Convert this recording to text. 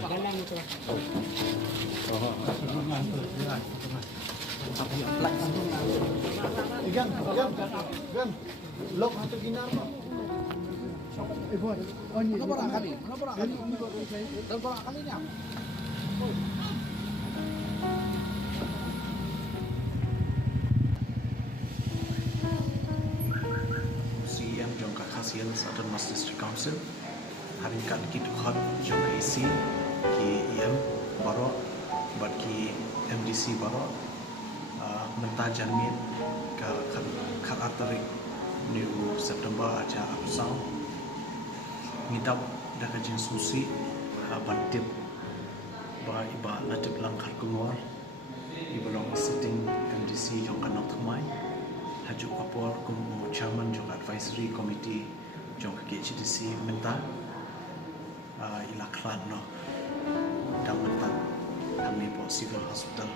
Balang itu. Gan. Lok atau ginar pak? Berapa kali? Berapa kalinya? CM jongka khasian Southern Mas District Council hari kan kita hot jongka isi ki EM baro buat ki MDC baro mentah janmin ke atarik new September aja absang ngidap dah kajian susi bantip ba iba latip langkar keluar ibalong sitting MDC jongka nok thamai haju kapor kumu chairman jong advisory committee jong KHDC mentah ilakran no dang mentah kami po civil hospital